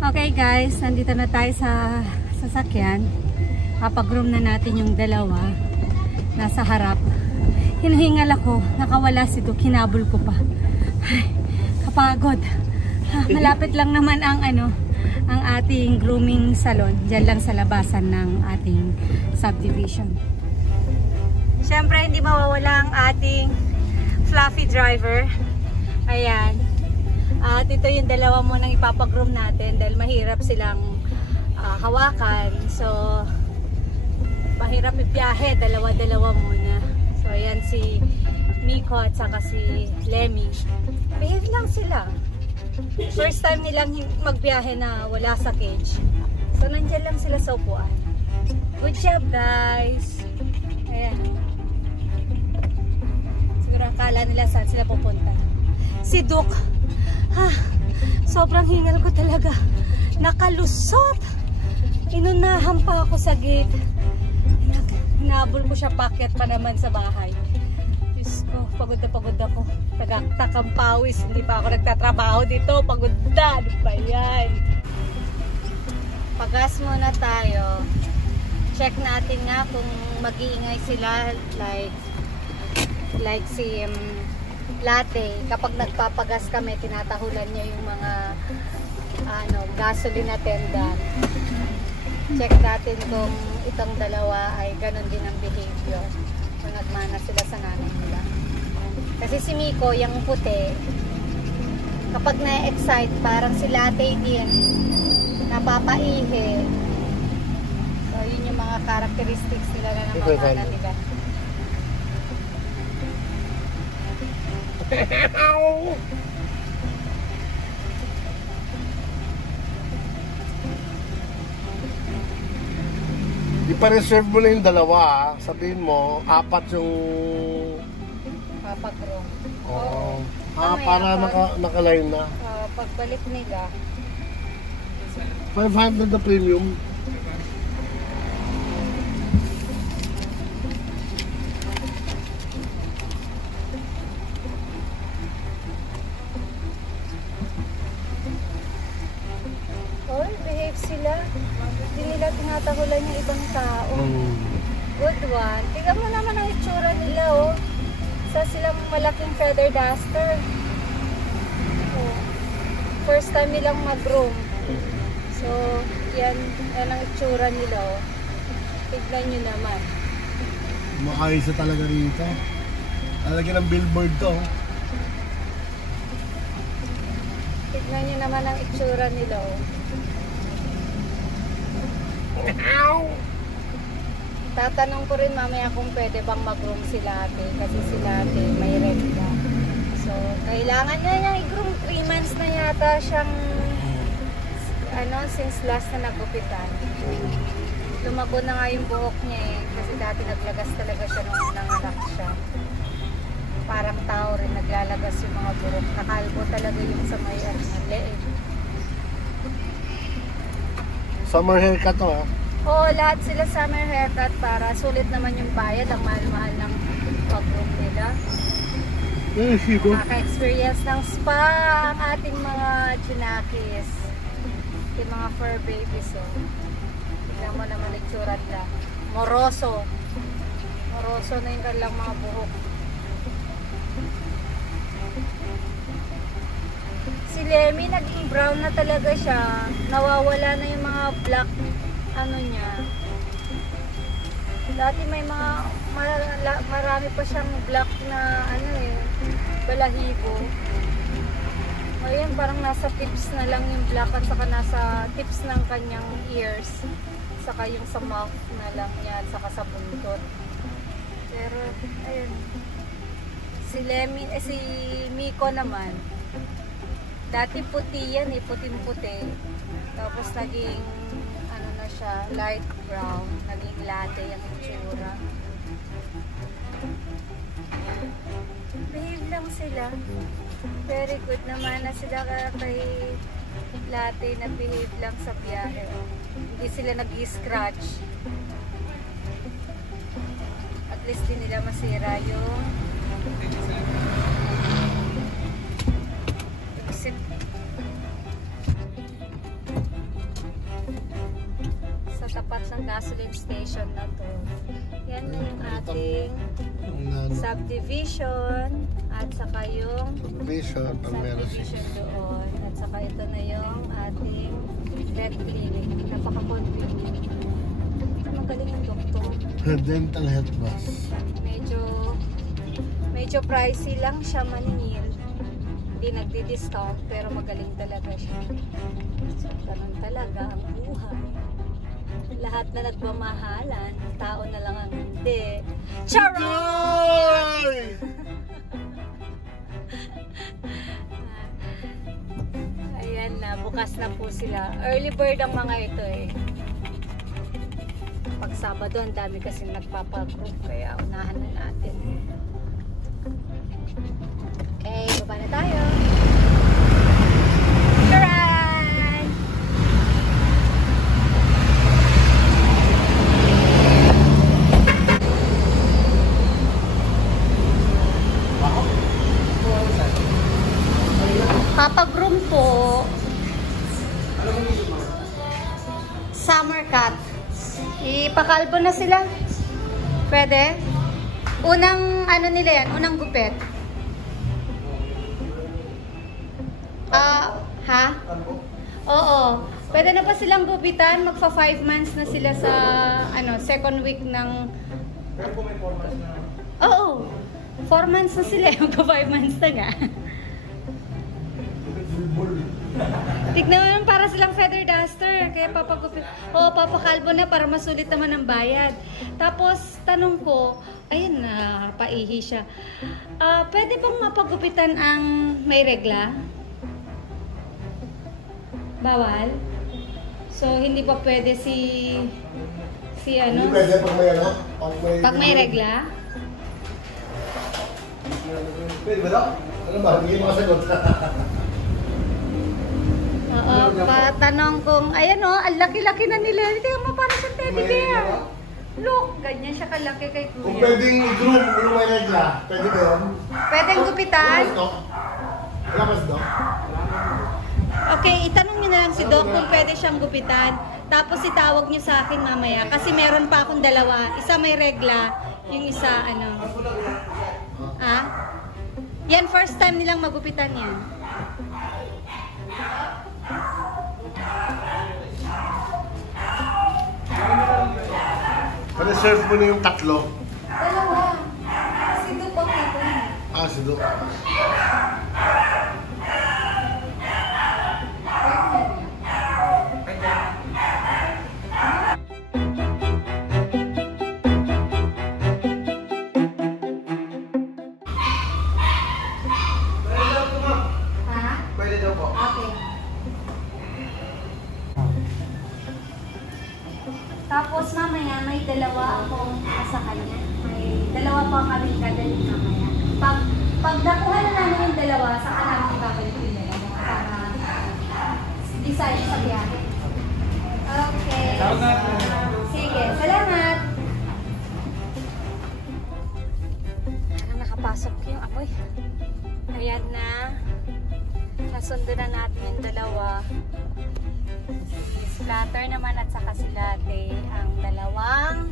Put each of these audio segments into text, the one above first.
Okay guys, nandito na tayo sa sasakyan. Kapag-room na natin yung dalawa. Nasa harap. Hinahingal ako. Nakawala si Duke. Hinabol ko pa. Ay, kapagod. Malapit lang naman ang ang ating grooming salon. Diyan lang sa labasan ng ating subdivision. Siyempre, hindi mawawala ang ating fluffy driver. Ayan. At ito yung dalawa munang ipapag-groom natin dahil mahirap silang hawakan. So, mahirap ipiyahe. Dalawa-dalawa muna. So, ayan si Miko at saka si Lemmy. Behave lang sila. First time nilang magbiyahe na wala sa cage. So, nandyan lang sila sa upuan. Good job, guys! Ayan. Siguro akala nila saan sila pupunta. Si Duke, sobrang hingal ko talaga. Nakalusot! Inunahan pa ako sa gate. Hinabol ko siya, packet pa naman sa bahay. Diyos ko, pagod na pagod ako. Tagaktakang pawis. Hindi pa ako nagtatrabaho dito. Pagod na. Ano ba yan? Pagas muna tayo. Check natin nga kung mag-iingay sila. Like si Latte. Kapag nagpapagas kami, tinatahulan niya yung mga gasoline attendant. Check natin kung itong dalawa ay ganun din ang behavior. Kung nagmana sila sa nanay nila. Kasi si Miko, yung puti, kapag na-excite, parang si Latte din, napapaihi. So, yun yung mga characteristics nila na namamana nila. Ipa-reserve mo na yung dalawa. Sabihin mo, 4 yung papag-room. Oo. Para naka-line na. Pagbalik nila 500 na premium. Behave sila. Hindi nila tinatahulan yung ibang tao. Good one. Tingnan mo naman ang itsura nila, oh. Sa silang malaking feather duster. Oh. First time nilang mag-room. So, yan ang itsura nila, oh. Tignan nyo naman. Maayos na talaga rito. Talaga ng billboard to. Tignan nyo naman ang itsura nila, oh. Tatanong ko rin mamaya kung pwede bang mag-room sila ate. Kasi sila ate may red na. So, kailangan na niya i-groom. 3 months na yata siyang since last na nagupitan. Lumago na nga yung buhok niya eh. Kasi dati naglagas talaga siya nung nanganak siya. Parang tao rin naglalagas yung mga buhok. Nakalbo talaga yung sa may leeg. Summer haircut to ha? Oo, lahat sila summer haircut para sulit naman yung bayad. Ang mahal-mahal ng pag-room nila. Nakaka-experience ng spa ang ating mga Junakis. Yung mga fur babies. Oh. Tignan mo naman itsura nila. Moroso. Moroso na yung kanilang mga buhok. Si Lemmy, naging brown na talaga siya. Nawawala na yung mga black niya. Dati may mga marami pa siyang black na balahibo. Ngayon parang nasa tips na lang yung black at saka nasa tips ng kanyang ears. Saka yung sa mouth na lang niya at saka sa buntot. Pero ayun. Si Miko naman. Dati puti yan eh, puting-puti. Tapos naging light brown, naging latte yung itsura. Behave lang sila. Very good naman na sila kay latte na behave lang sa biyahe. Hindi sila nag-scratch. At least din nila masira yung tapat ng gasoline station na to. Yan na yung ating subdivision at saka yung subdivision doon. At saka ito na yung ating vet clinic. Napaka-convenient. Magaling yung doktor. Dental health bus. Medyo pricey lang siya maningil. Hindi nagdi-discount pero magaling talaga siya. So, ganun talaga ang buhay. Lahat na nagmamahalan, tao na lang ang hindi. Charoy! Ayan na, bukas na po sila. Early bird ang mga ito eh. Pag Sabado, ang dami kasi nagpapagroup kaya unahan na natin. Okay, baba na tayo. Charan! Papag-room po. Summer cut. Ipakalbo na sila. Pwede? Unang ano nila yan? Unang gupit. Ha? Oo. Pwede na pa silang gupitan. Magfa 5 months na sila sa second week ng... Pero po may 4 months na. Oo. 4 months na sila. Magfa 5 months na nga. Tignan mo naman, para silang feather duster. Kaya papagupit. Oo, papakalbo na para masulit naman ang bayad. Tapos, tanong ko, ayun na, paihi siya. Pwede bang mapagupitan ang may regla? Bawal? So, hindi pa pwede si ano? Hindi pwede pag may Pag may regla? Pwede ba daw? Ano ba? Hindi mo kasagot. Oo, patanong kung, ayan o, ang laki-laki na nila. Tingnan mo, parang siyang teddy bear. Look, ganyan siya kalaki kay Kuya. Kung pwedeng i-groom, yung may regla, pwede ba yun? Pwedeng gupitan? Wala mas do? Okay, itanong niyo na lang si Doc kung pwede siyang gupitan. Tapos itawag niyo sa akin mamaya. Kasi meron pa akong dalawa. Isa may regla, yung isa ano. Ha? Yan, first time nilang magupitan yan. Reserve mo na yung tatlo. Dalawa. Si Doc ang ito. Si Doc. Pwede daw po. Okay. Tapos mamaya may dalawa akong sa kanya. May dalawa pa kami dadalhin mamaya. Pag nakuha na namin yung dalawa, saka namin babalik yung dalawa para decide sa biyahe. Okay. Sige, salamat. Nakapasok yung apoy. Ayan na. Nasundo na natin yung dalawa. Si Flatter naman at saka si Latte. Ang dalawang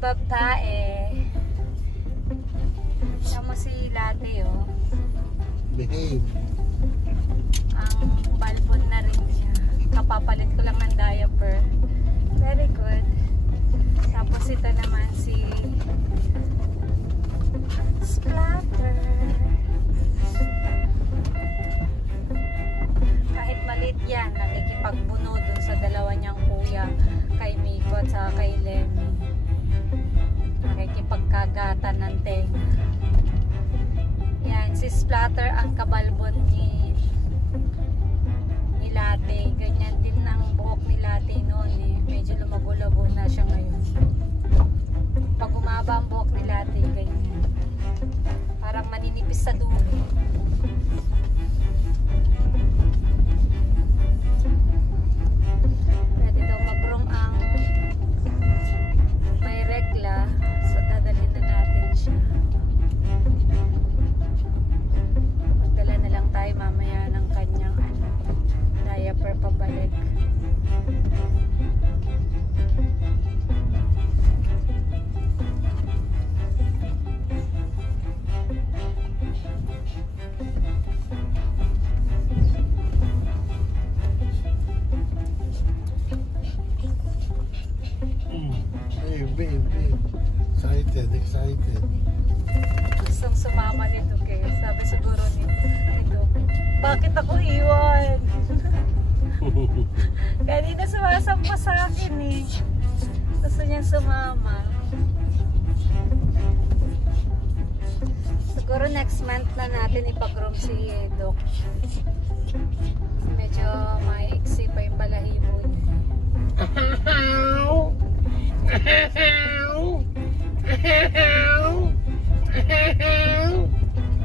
babae. Tama si Latte, oh. Behave. Ang balbon na rin siya. Kapapalit ko lang ng diaper. Very good. Tapos ito naman si Splatter. Kahit maliit yan, nakikipagbuno dun sa dalawa niyang kuya, kay Miko at saka kay Lemmy. Nakikipagkagatan ng tenga. Yan, si Splatter ang kabalbon ni Latte. Ganyan din ang buhok ni Latte noon eh. Medyo lumabo-labo na siya ngayon. Pag umaba ang buhok ni Latte, ganyan. Parang maninipis sa dulo. Pwede daw mag-room ang may regla. So dadalhin na natin siya. Magdala na lang tayo mamaya ng kanyang diaper pabalik. balik. Babe. Excited. Gustong sumama nito kaya sabi siguro nito, bakit ako iwan? Kanina sumasampa sa akin eh. Gusto niyang sumama. Siguro next month na natin ipag-groom si Doc. Medyo maiksi pa yung balahibo niya.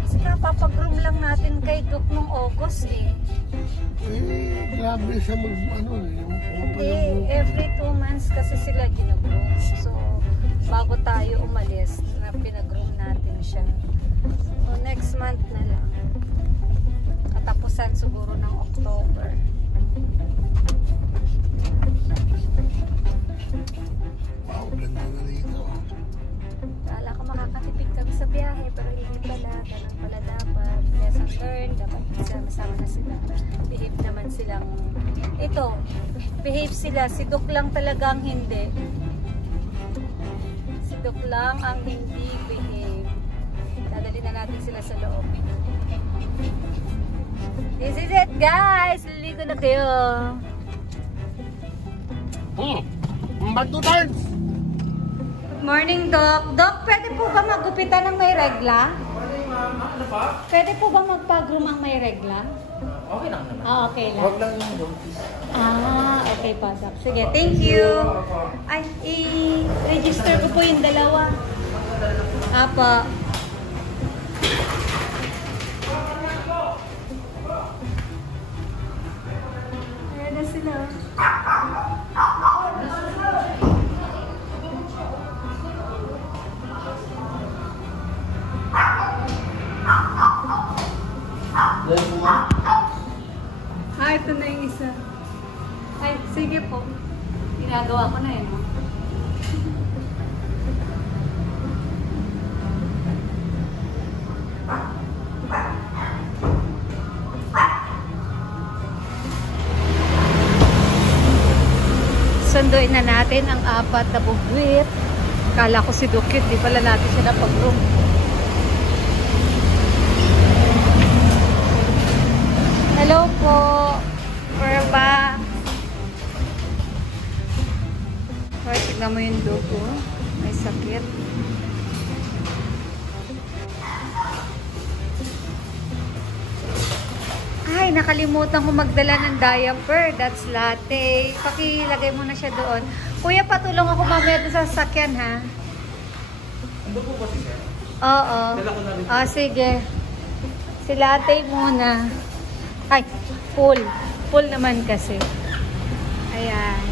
Kasi kapapag-groom lang natin kay Doc nung August eh. Grabe siya Hindi, every 2 months kasi sila ginagroom. So, bago tayo umalis, na pinagroom natin siya. So, next month na lang. Katapusan siguro ng October. Wow, ganda na rito. Kala ko makakatipid kami sa biyahe, pero hindi pala. Ganun pala dapat. Lesson learned. Dapat sama na sila. Behave naman silang... Ito, behave sila. Si Doc lang talagang hindi. Si Doc lang ang hindi behave. Dadali na natin sila sa loob. This is it, guys! Liligo na kayo. Back to dance! Good morning, Doc. Doc, pwede po ba magupitan ng may regla? Morning, ma'am. Ano pa? Pwede po ba magpa-groom ang may regla? Okay lang naman. Ah, okay lang. Huwag lang yung donkeys. Ah, okay po, Doc. Sige, thank you. Ay, i-register ko po yung dalawa. Apo. Ayan na sila. Ah, ito na yung isa. Ay, sige po. Ginagawa ko na yun. Sunduin na natin ang 4 na bugwit. Kala ko si Dukit, di pala natin siya napag-room. Hello po. We're back. Hoy, tignan mo yung dugo. May sakit. Ay, nakalimutan ko magdala ng diaper. That's latte. Pakilagay mo na siya doon. Kuya, patulong ako mamaya doon sa sasakyan, ha? Ando po ba si sir? Oo. Dala ko na rin. Ah, sige. Si latte muna. Ay, full. Full naman kasi. Ayan.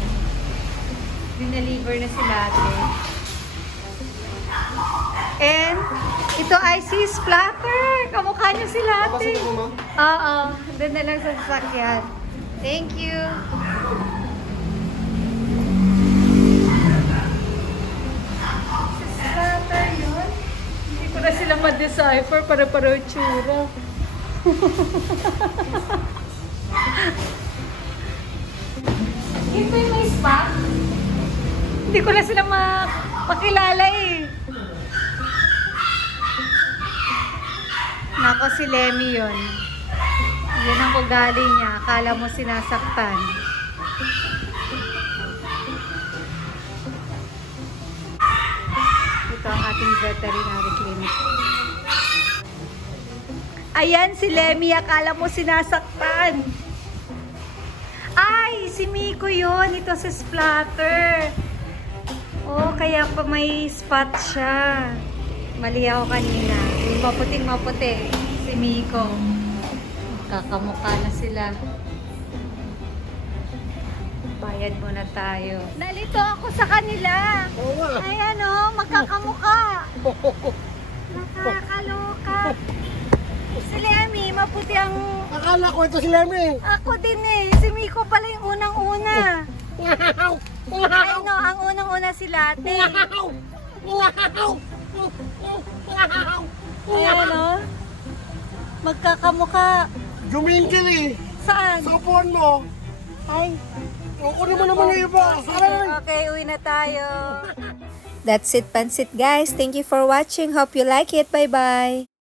Dineliver na si latte. And, ito ay si Splatter. Kamukha niyo si latte. Oo. Doon na lang sa sasakyan. Thank you. Si Splatter yun. Hindi ko na sila ma-decipher para tsura. Ito yung may spot. Hindi ko na sila makilala eh. Nako, si Lemmy yun. Yan ang ugali niya. Akala mo sinasaktan. Ito ang ating veterinary clinic. Ayan si Lemmy. Akala mo sinasaktan. Ay, si Miko yun. Ito si Splatter. Oh, kaya pa may spot siya. Mali ako kanina. Yung maputing maputi. Si Miko. Kakamukha na sila. Bayad muna tayo. Nalito ako sa kanila. Ayan o, magkakamukha. Nakakaloka. Si Lemmy, maputi ang... Akala ko ito si Lemmy. Ako din eh. Si Miko pala yung na sila, ate. Ayan, oh. Magkakamuka. Gumingkil eh. Saan? Sa upuan mo. Ay. Ako naman yung iba. Okay, uwi na tayo. That's it, Pansit guys. Thank you for watching. Hope you like it. Bye-bye.